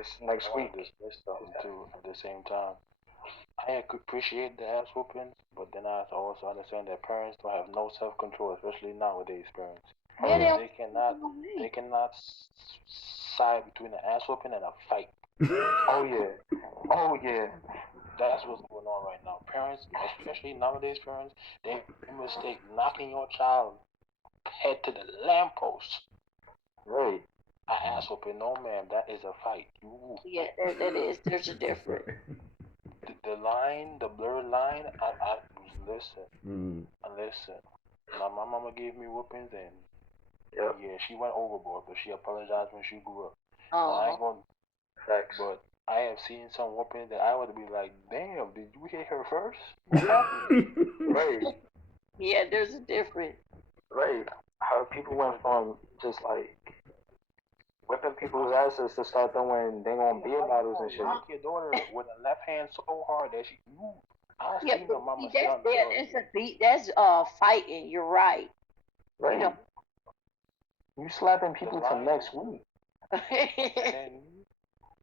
this next I week. want to discuss something too at the same time. I could appreciate the ass whoopings, but then I also understand that parents don't have no self control, especially nowadays parents. Oh Yeah, they yeah. don't They cannot know they me. cannot side between an ass whooping and a fight. Oh yeah. Oh yeah. That's what's going on right now. Parents, especially nowadays parents, they mistake knocking your child head to the lamppost. Right. An ass whooping, no ma'am, that is a fight. You Yeah, that is. There's a It's a difference. fact. the line, the blurred line. I listen, Mm. listen. My mama gave me whoopings, and Yep. yeah, she went overboard, but she apologized when she grew up. But I Uh-huh. ain't gonna. Facts. But I have seen some whoopings that I would be like, damn, did you hit her first? What happened? Right. Yeah, there's a difference. Right. How people went Because from just like whipping people's asses to start throwing dang on yeah, beer how you bottles and gonna shit. knock your daughter with a left hand so hard that she you? I Yeah, seen but the mama see, sit that's on the that. floor. That's a beat. That's fighting. You're right. You know. Right. You slapping The people for line, next week. and then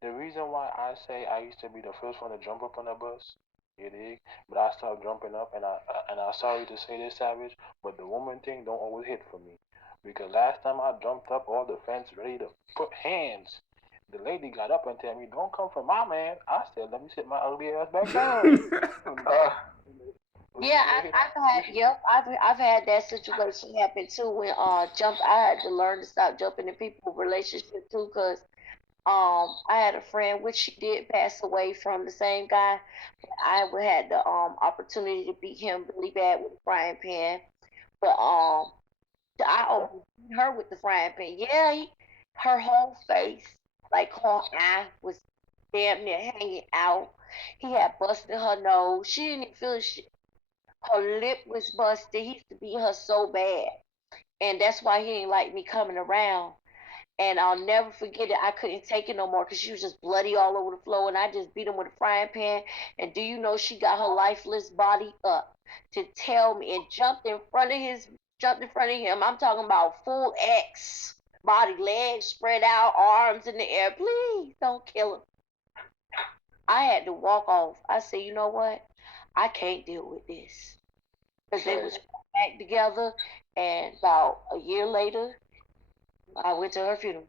the reason why I say I used to be the first one to jump up on the bus, you dig? But I stopped jumping up, and I'm sorry to say this, Savage, but the woman thing don't always hit for me, because last time I jumped up all the fence ready to put hands, the lady got up and tell me, "Don't come for my man." I said, "Let me sit my ugly ass back down." Uh, But Yeah, still hit I've me. had. Yep, I've had that situation happen too. When jump, I had to learn to stop jumping in people's relationship too, cause I had a friend which she did pass away from the same guy. Had the opportunity to beat him really bad with a frying pan, but I almost beat her with the frying pan. Yeah, her whole face, like her eye, was damn near hanging out. He had busted her nose. She didn't even feel shit. Her lip was busted. He used to beat her so bad, and that's why he didn't like me coming around. And I'll never forget it. I couldn't take it no more because she was just bloody all over the floor, and I just beat him with a frying pan. And do you know she got her lifeless body up to tell me and jumped in front of him. I'm talking about full X body, legs spread out, arms in the air. Please don't kill him. I had to walk off. I said, you know what? I can't deal with this because they right. was back together, and about a year later, I went to her funeral.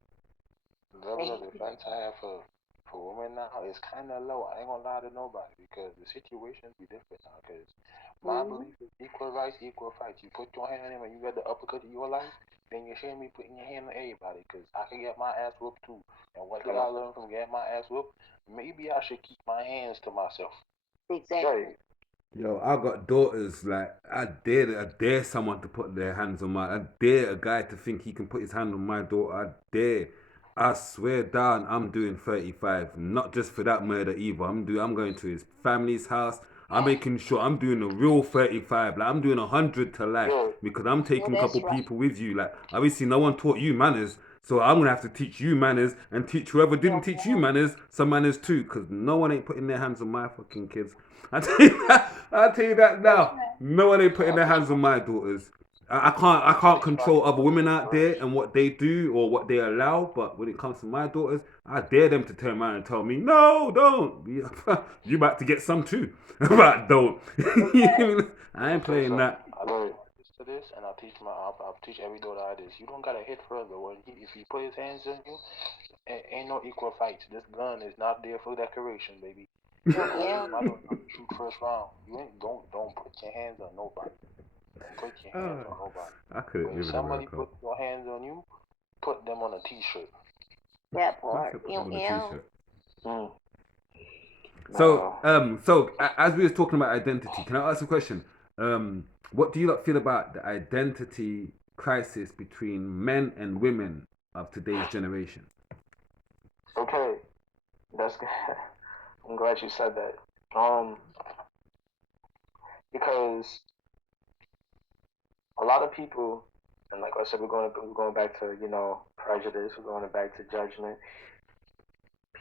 The level And of defense I have for women now is kind of low. I ain't gonna lie to nobody because the situations be different now. Because my mhm. belief is equal rights, equal fights. You put your hand on him and you got the uppercut of your life, then you shouldn't be putting your hand on everybody. Because I can get my ass whooped too. And what did Come on. I learn from getting my ass whooped? Maybe I should keep my hands to myself. Right. Exactly. Yo, I got daughters. Like I dare someone to put their hands on my. I dare a guy to think he can put his hand on my daughter. I dare. I swear down, I'm doing 35. Not just for that murder either. I'm going to his family's house. I'm making sure I'm doing a real 35. Like I'm doing 100 to life Yeah. because I'm No, taking a couple that's right. people with you. Like obviously, no one taught you manners. So I'm gonna have to teach you manners and teach whoever didn't teach you Mhm. manners some manners too, because no one ain't putting their hands on my fucking kids. I tell you that. I tell you that That's now. right. No one ain't putting I'll their teach hands my on my daughters. I I'll can't teach my control other daughters women to out there first. and what they do or what they allow. But when it comes to my daughters, I dare them to turn around and tell me, no, don't. You about to get some too. But don't. I ain't Okay, playing so that. I teach my kids to this, and I'll teach every daughter I this. You don't gotta hit further. If he put his hands on you, ain't no equal fights. This gun is not there for decoration, baby. I will Yeah. teach my daughter how to shoot first round. You ain't don't put your hands on nobody. Don't put your hands on nobody. I couldn't But if live in somebody America. put your hands on you, put them on a t-shirt. That I part. said put them on a Yeah. t-shirt. Mm. So, No. as we was talking about identity, can I ask a question? What do you lot feel about the identity crisis between men and women of today's generation? Okay. That's good. I'm glad you said that. Because a lot of people, and like I said, we're going back to prejudice. We're going back to judgment.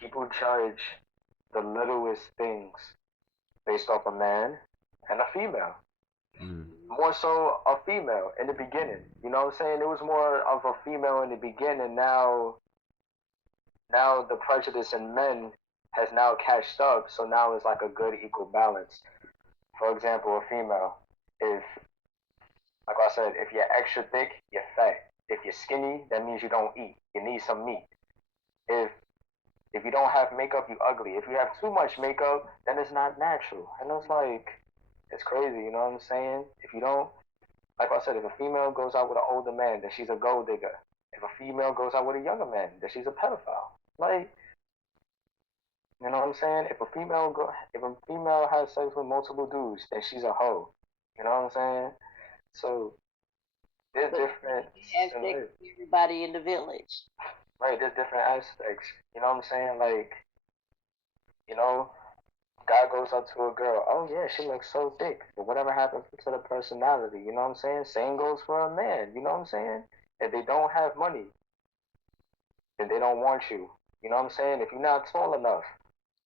People judge the littlest things based off a man and a female. Mm. More so a female in the beginning. You know what I'm saying? It was more of a female in the beginning. Now now the prejudice in men has now catched up, so now it's like a good equal balance. For example, a female, if like I said, if you're extra thick, you're fat. If you're skinny, that means you don't eat. You need some meat. If if you don't have makeup, you ugly. If you have too much makeup, then it's not natural. And it's like it's crazy, you know what I'm saying? If you don't like I said, if a female goes out with an older man, then she's a gold digger. If a female goes out with a younger man, then she's a pedophile. Like, you know what I'm saying? If a female has sex with multiple dudes, then she's a hoe. You know what I'm saying? So there's But different has sex with everybody in the village. right, there's different aspects. You know what I'm saying? Like, you know, guy goes up to a girl, oh yeah, she looks so thick. But whatever happens to the personality, you know what I'm saying? Same goes for a man, you know what I'm saying? If they don't have money, then they don't want you. You know what I'm saying? If you're not tall enough,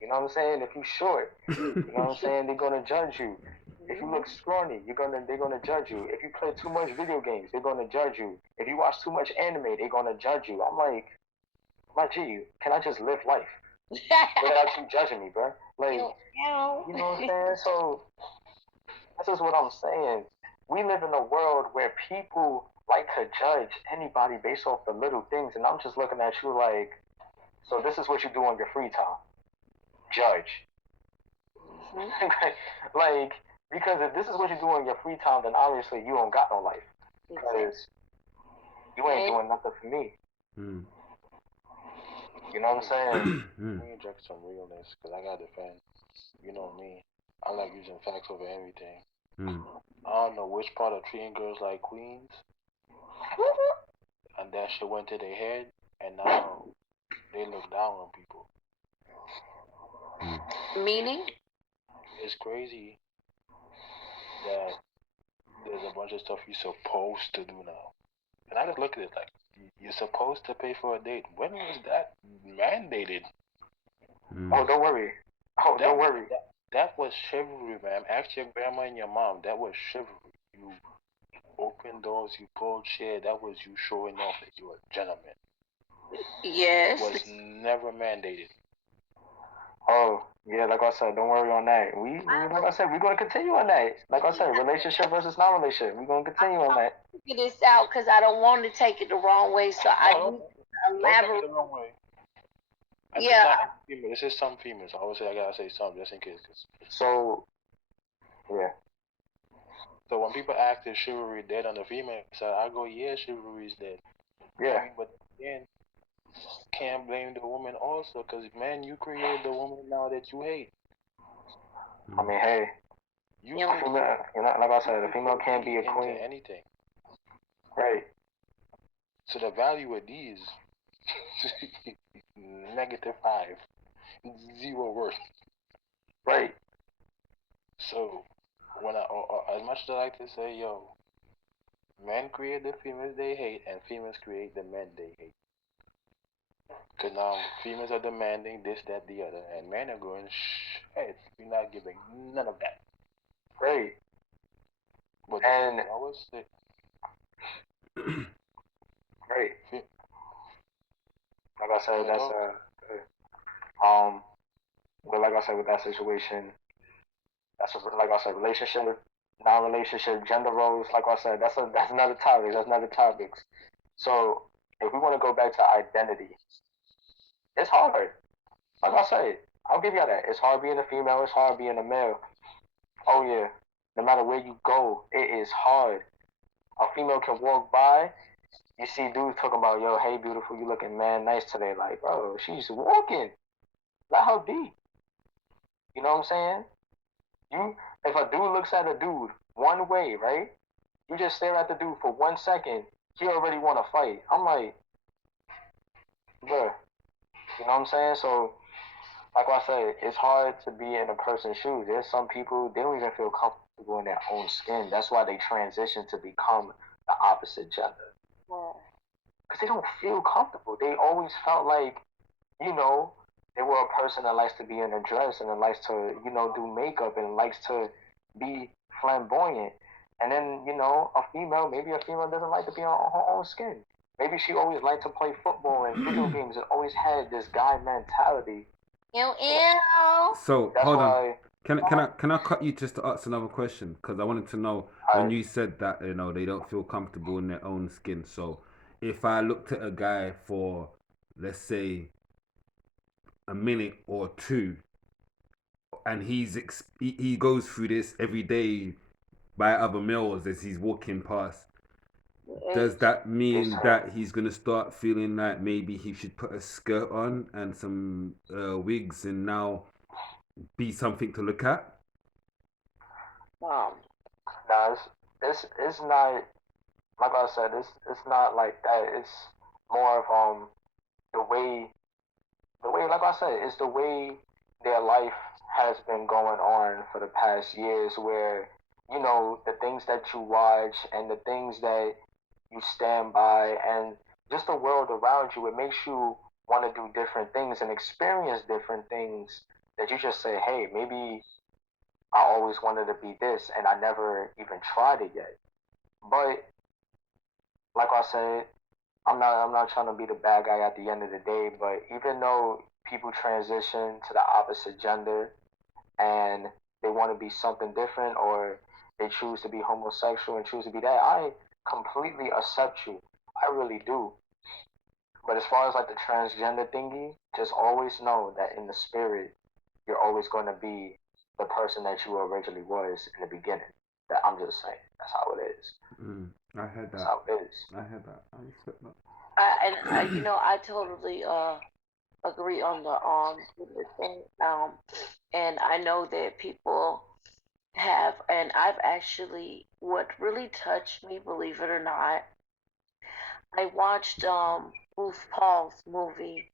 you know what I'm saying? If you're short, you know what I'm saying? They're gonna judge you. If you look scrawny, they're gonna judge you. If you play too much video games, they're gonna judge you. If you watch too much anime, they're gonna judge you. I'm like, my G, can I just live life without you judging me, bro? Like, you know what I'm saying? So this is what I'm saying. We live in a world where people like to judge anybody based off the little things, and I'm just looking at you like, so this is what you do on your free time. Judge. Like, because if this is what you do on your free time, then obviously you don't got no life. Because you ain't doing nothing for me. Mm. You know what I'm saying? We inject some realness because I got to defend. You know me. I like using facts over everything. Mm. I don't know which part of treating girls like queens, and that shit went to their head, and now they look down on people. Meaning? It's crazy that there's a bunch of stuff you're supposed to do now. And I just look at it like, you're supposed to pay for a date. When was that mandated? Oh, don't worry. Oh, don't worry. That was chivalry, man. Ask your grandma and your mom. That was chivalry. You open doors, you pulled chair. That was you showing off that you're a gentleman. Yes. It was never mandated. Oh, yeah, like I said, don't worry on that. Like I said, we're gonna continue on that. Like I said, relationship versus non-relationship. We're gonna continue on that. Figure this out because I don't want to take it the wrong way, so I No, need to don't take elaborate. it the wrong way. Yeah. This is some females. I always say I gotta say some just in case. So, yeah. So when people ask if chivalry dead on the female side, I go, yeah, chivalry is dead. Yeah. I mean, but again, can't blame the woman also, because man, you created the woman now that you hate. I mean, hey, You female, like I said, a female can't be a queen. Anything. Right. So the value of these -5, 0 worth. Right. So when I, as much as I like to say, yo, men create the females they hate, and females create the men they hate. Because now females are demanding this, that, the other, and men are going, shit, we're not giving none of that. Right. But and I always say, right. Like I said, that's but like I said, with that situation, like I said, relationship, non-relationship, gender roles. Like I said, that's another topic. That's another topic. So if we want to go back to identity, it's hard. Like I said, I'll give you that. It's hard being a female. It's hard being a male. Oh yeah. No matter where you go, it is hard. A female can walk by. You see dudes talking about, yo, hey, beautiful, you looking man nice today. Like, bro, she's walking. Let her be. You know what I'm saying? If a dude looks at a dude one way, right? You just stare at the dude for 1 second, he already want to fight. I'm like, bruh, you know what I'm saying? So, like I said, it's hard to be in a person's shoes. There's some people, they don't even feel comfortable in their own skin. That's why they transition to become the opposite gender. Because they don't feel comfortable. They always felt like, you know, they were a person that likes to be in a dress and that likes to, do makeup and likes to be flamboyant. And then, maybe a female doesn't like to be on her own skin. Maybe she always liked to play football and video games and always had this guy mentality. Ew, ew. So That's hold on. why. Can I cut you just to ask another question? Because I wanted to know when I you said that they don't feel comfortable in their own skin. So if I looked at a guy for, let's say, a minute or two, and he goes through this every day by other males as he's walking past, does Age. that it's mean that he's gonna start feeling like maybe he should put a skirt on and some wigs and now be something to look at? Um, nah, it's not like I said. It's not like that. It's more of the way like I said, it's the way their life has been going on for the past years, where the things that you watch and the things that you stand by and just the world around you, it makes you want to do different things and experience different things that you just say, hey, maybe I always wanted to be this and I never even tried it yet. But like I said, I'm not trying to be the bad guy at the end of the day, but even though people transition to the opposite gender and they want to be something different, or they choose to be homosexual and choose to be that, I completely accept you. I really do. But as far as like the transgender thingy, just always know that in the spirit, you're always going to be the person that you originally was in the beginning. That I'm just saying. That's how it is. I heard That's that. how it is. I heard that. I respect that. I totally agree on the thing. And I know that people have, and I've actually, what really touched me, believe it or not, I watched Ruth Paul's movie,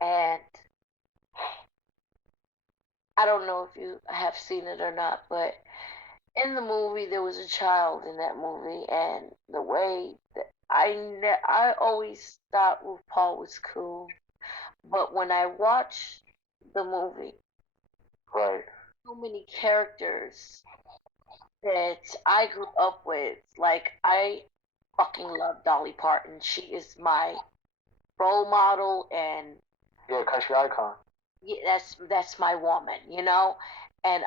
and I don't know if you have seen it or not, but in the movie there was a child in that movie, and the way that I always thought Ruth Paul was cool, but when I watched the movie, Right. so many characters that I grew up with. Like, I fucking love Dolly Parton. She is my role model, and Yeah, country icon. yeah, that's my woman, you know. And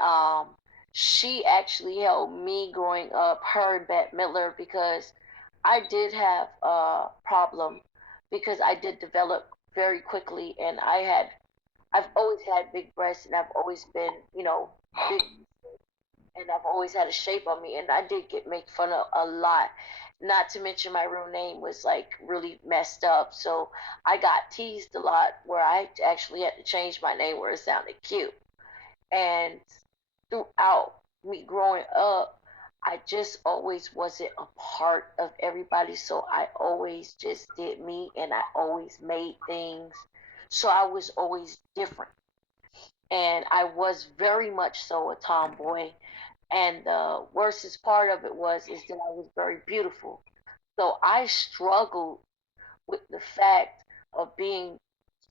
she actually helped me growing up. Her and Bette Midler, because I did have a problem because I did develop very quickly, and I've always had big breasts, and I've always been, big, and I've always had a shape on me, and I did get make fun of a lot. Not to mention my real name was like really messed up, so I got teased a lot where I actually had to change my name where it sounded cute. And throughout me growing up, I just always wasn't a part of everybody, so I always just did me, and I always made things. So I was always different, and I was very much so a tomboy, and the worstest part of it is that I was very beautiful. So I struggled with the fact of being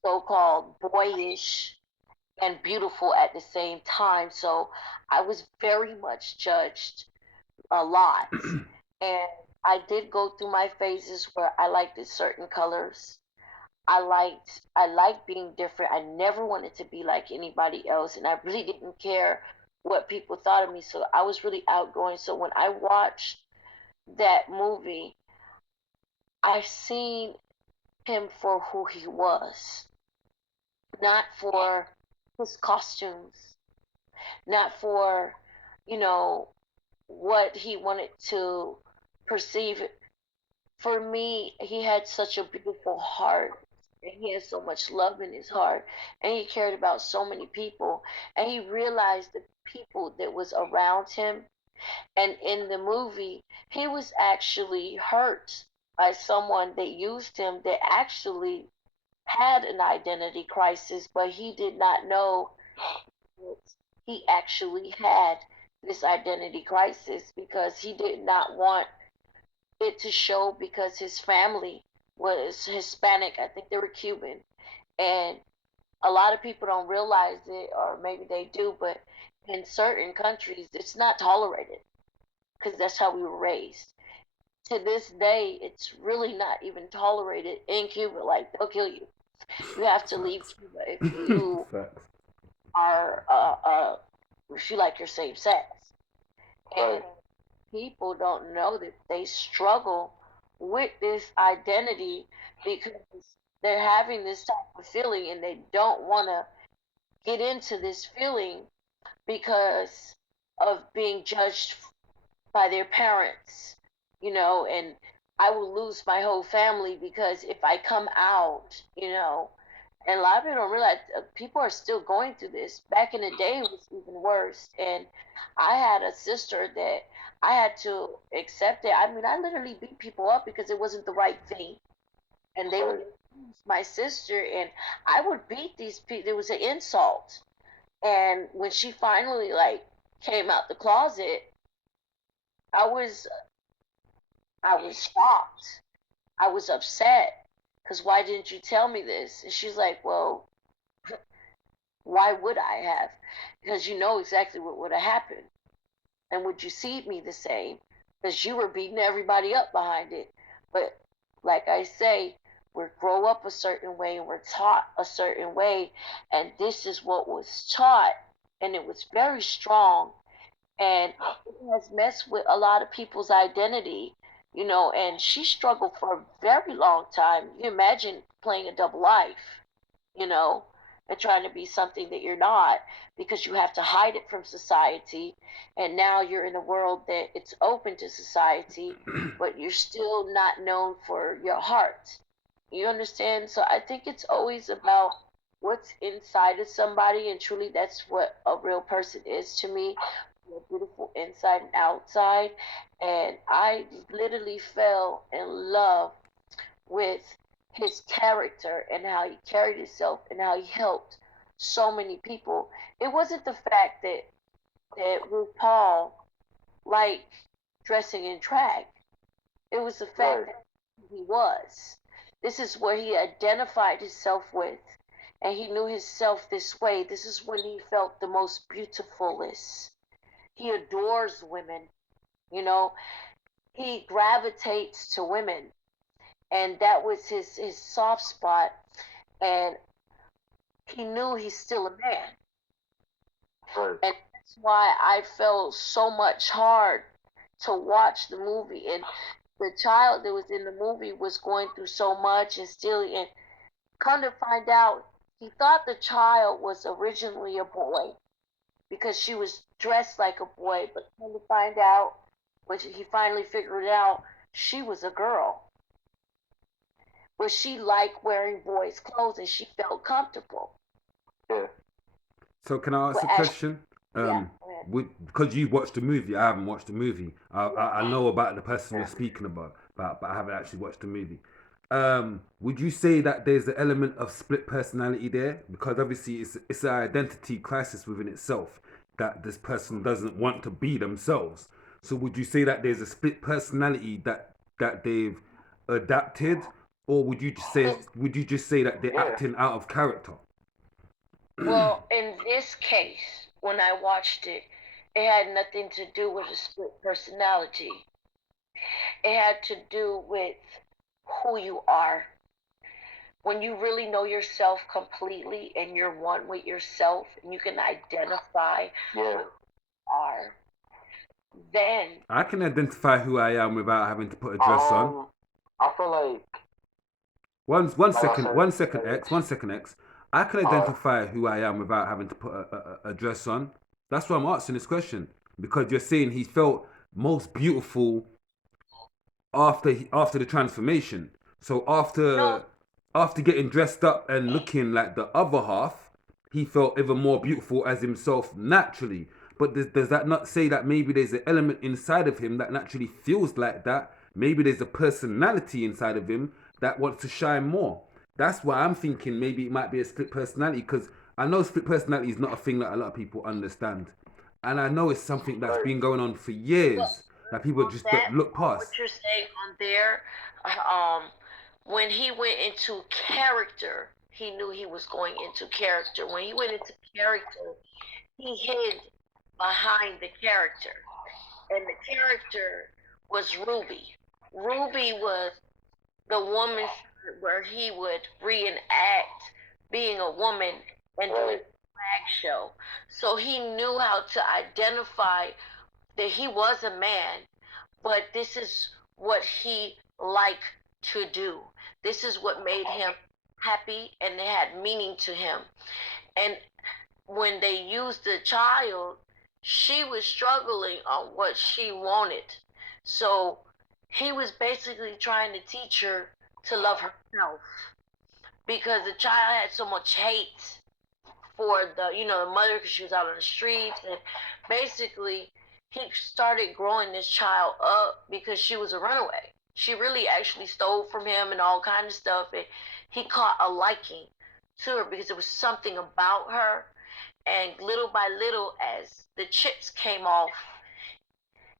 so-called boyish and beautiful at the same time. So I was very much judged a lot. And I did go through my phases where I liked certain colors. I liked being different. I never wanted to be like anybody else, and I really didn't care what people thought of me. So I was really outgoing. So when I watched that movie, I seen him for who he was, not for his costumes, not for, you know, what he wanted to perceive. For me, he had such a beautiful heart, and he had so much love in his heart, and he cared about so many people, and he realized the people that was around him. And in the movie, he was actually hurt by someone that used him, that actually had an identity crisis, but he did not know that he actually had this identity crisis because he did not want it to show, because his family was Hispanic. I think they were Cuban. And a lot of people don't realize it, or maybe they do, but in certain countries, it's not tolerated because that's how we were raised. to this day, it's really not even tolerated in Cuba. Like, they'll kill you. You have to leave Facts. Cuba if you Facts. are if you like your same sex. And Right. people don't know that they struggle with this identity because they're having this type of feeling and they don't want to get into this feeling because of being judged by their parents, and I will lose my whole family because if I come out, and a lot of people don't realize people are still going through this. Back in the day, it was even worse. And I had a sister that I had to accept it. I mean, I literally beat people up because it wasn't the right thing. And they would Right. accuse my sister, and I would beat these people. There was an insult. And when she finally, like, came out the closet, I was I was shocked. I was upset because why didn't you tell me this? And she's like, well, why would I have? Because you know exactly what would have happened. And would you see me the same? Because you were beating everybody up behind it. But like I say, we're grow up a certain way and we're taught a certain way. And this is what was taught. And it was very strong. And it has messed with a lot of people's identity, and she struggled for a very long time. You imagine playing a double life, you know, and trying to be something that you're not because you have to hide it from society. And now you're in a world that it's open to society, but you're still not known for your heart. You understand? So I think it's always about what's inside of somebody, and truly that's what a real person is to me. They're beautiful inside and outside. And I literally fell in love with his character and how he carried himself and how he helped so many people. It wasn't the fact that RuPaul liked dressing in drag. It was the fact Right. that he was. This is where he identified himself with, and he knew himself this way. This is when he felt the most beautifulest. He adores women, you know. He gravitates to women, and that was his soft spot. And he knew he's still a man, Right. and that's why I felt so much hard to watch the movie. And the child that was in the movie was going through so much and still, and come to find out, he thought the child was originally a boy because she was dressed like a boy, but come to find out, when he finally figured it out, she was a girl. But she liked wearing boys' clothes and she felt comfortable. Yeah. So can I ask But a as question? yeah, go ahead. Because you watched the movie, I haven't watched the movie. I Yeah. know about the person Yeah. you're speaking about, but I haven't actually watched the movie. Would you say that there's an element of split personality there? Because obviously it's an identity crisis within itself that this person doesn't want to be themselves. So would you say that there's a split personality that they've adapted, or would you just say that they're Yeah. acting out of character? Well, in this case, when I watched it, it had nothing to do with a split personality. It had to do with who you are. When you really know yourself completely and you're one with yourself and you can identify Yeah. what you are, then I can identify who I am without having to put a dress on. Um, I feel One like I second, said, 1 second, X, 1 second, X. I can uh, identify who I am without having to put a dress on. That's why I'm asking this question. Because you're saying he felt most beautiful after the transformation. So no, after getting dressed up and looking like the other half, he felt even more beautiful as himself naturally. But does that not say that maybe there's an element inside of him that naturally feels like that? Maybe there's a personality inside of him that wants to shine more. That's why I'm thinking maybe it might be a split personality because I know split personality is not a thing that a lot of people understand. And I know it's something that's right. been going on for well, years that people on just that, look on what past. you're saying on there, when he went into character, he knew he was going into character. When he went into character, he hid behind the character, and the character was Ruby. Ruby was the woman's side where he would reenact being a woman and doing Right. a drag show. So he knew how to identify that he was a man, but this is what he liked to do. This is what made him happy and it had meaning to him. And when they used the child, she was struggling on what she wanted. So he was basically trying to teach her to love herself because the child had so much hate for the mother because she was out on the streets. And basically he started growing this child up because she was a runaway. She really actually stole from him and all kind of stuff, and he caught a liking to her because there was something about her. And little by little, as the chips came off,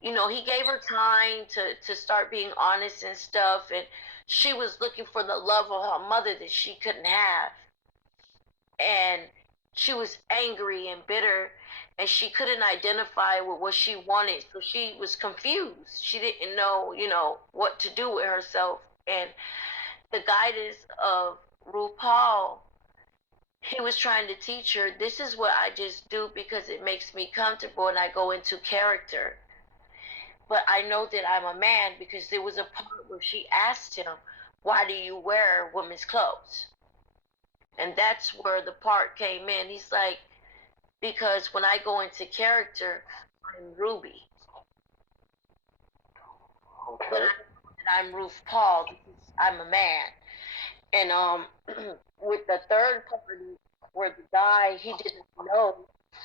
he gave her time to start being honest and stuff, and she was looking for the love of her mother that she couldn't have. And she was angry and bitter, and she couldn't identify with what she wanted, so she was confused. She didn't know what to do with herself. And the guidance of RuPaul, he was trying to teach her, this is what I just do because it makes me comfortable and I go into character. But I know that I'm a man because there was a part where she asked him, why do you wear women's clothes? And that's where the part came in. He's like, because when I go into character, I'm Ruby. But Okay. I know that I'm Ruth Paul because I'm a man. And with the third party, where the guy, he didn't know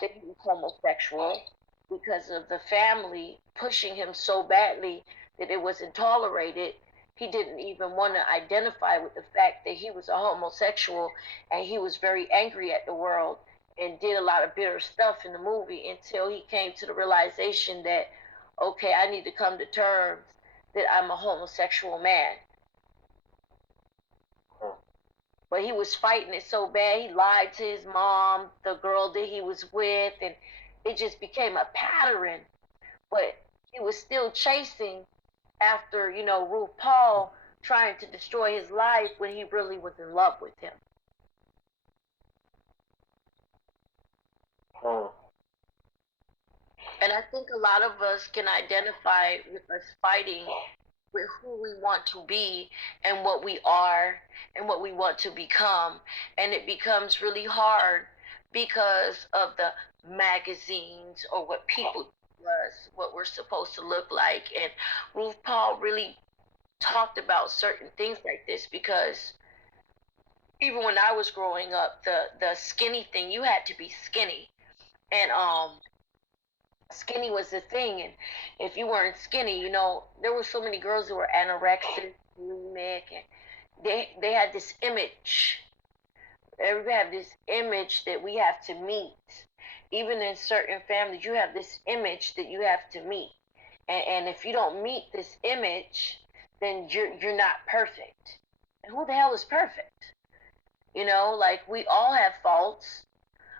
that he was homosexual because of the family pushing him so badly that it wasn't tolerated. He didn't even want to identify with the fact that he was a homosexual, and he was very angry at the world and did a lot of bitter stuff in the movie until he came to the realization that, okay, I need to come to terms that I'm a homosexual man. Hmm. But he was fighting it so bad, he lied to his mom, the girl that he was with, and it just became a pattern. But he was still chasing after, Ruth Paul, trying to destroy his life when he really was in love with him. Hmm. And I think a lot of us can identify with us fighting with who we want to be and what we are and what we want to become. And it becomes really hard because of the magazines or what people tell us what we're supposed to look like. And Ruth Paul really talked about certain things like this because even when I was growing up, the skinny thing, you had to be skinny. And skinny was the thing, and if you weren't skinny, there were so many girls who were anorexic, bulimic, and they had this image. Everybody have this image that we have to meet. Even in certain families, you have this image that you have to meet, and if you don't meet this image, then you're not perfect. And who the hell is perfect? Like we all have faults,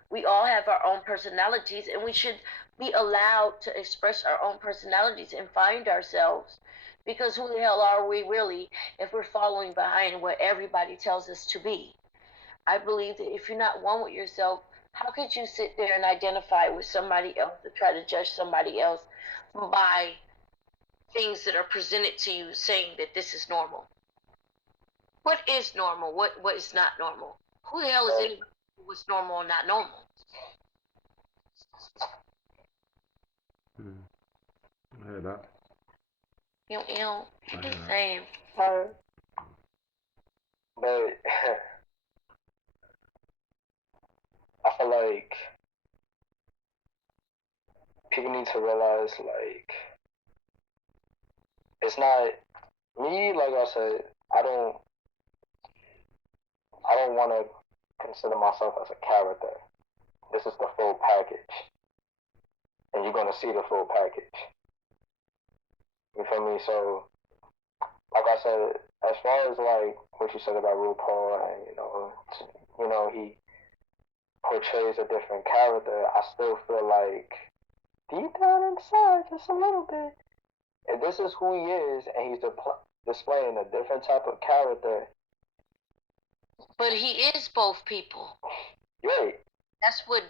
we all have our own personalities, and we should be allowed to express our own personalities and find ourselves, because who the hell are we really if we're following behind what everybody tells us to be? I believe that if you're not one with yourself, how could you sit there and identify with somebody else or try to judge somebody else by things that are presented to you saying that this is normal? What is normal? What is not normal? Who the hell is Right. anybody what's normal and not normal? Mm. I hear that. I hear Just that. saying. Alright. But I feel like people need to realize, like, it's not me. Like I said, I don't I don't want to consider myself as a character. This is the full package, and you're gonna see the full package. You feel me? So, like I said, as far as like what you said about RuPaul, and he portrays a different character. I still feel like deep down inside, just a little bit, If this is who he is, and he's displaying a different type of character, But he is both people. right? That's what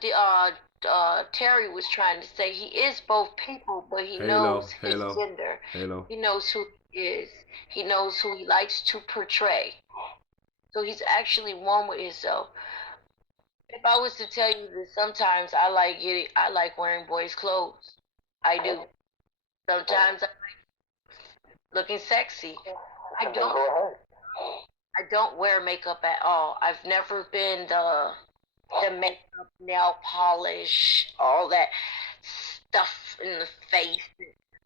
Terry was trying to say. He is both people, but he knows Halo, his Halo, gender. Halo. He knows who he is. He knows who he likes to portray. So he's actually one with himself. If I was to tell you that sometimes I like wearing boys' clothes. I do. Sometimes I looking sexy. I Then don't. go ahead. I don't wear makeup at all. I've never been the makeup, nail polish, all that stuff in the face.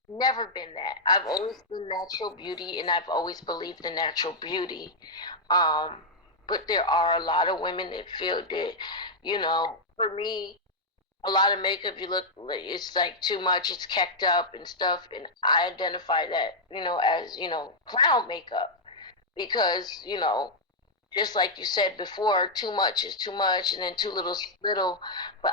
Never been that. I've always been natural beauty, and I've always believed in natural beauty. Um, but there are a lot of women that feel that, for me, a lot of makeup you look it's like too much, it's kept up and stuff, and I identify that, as clown makeup because just like you said before, too much is too much, and then too little is little. But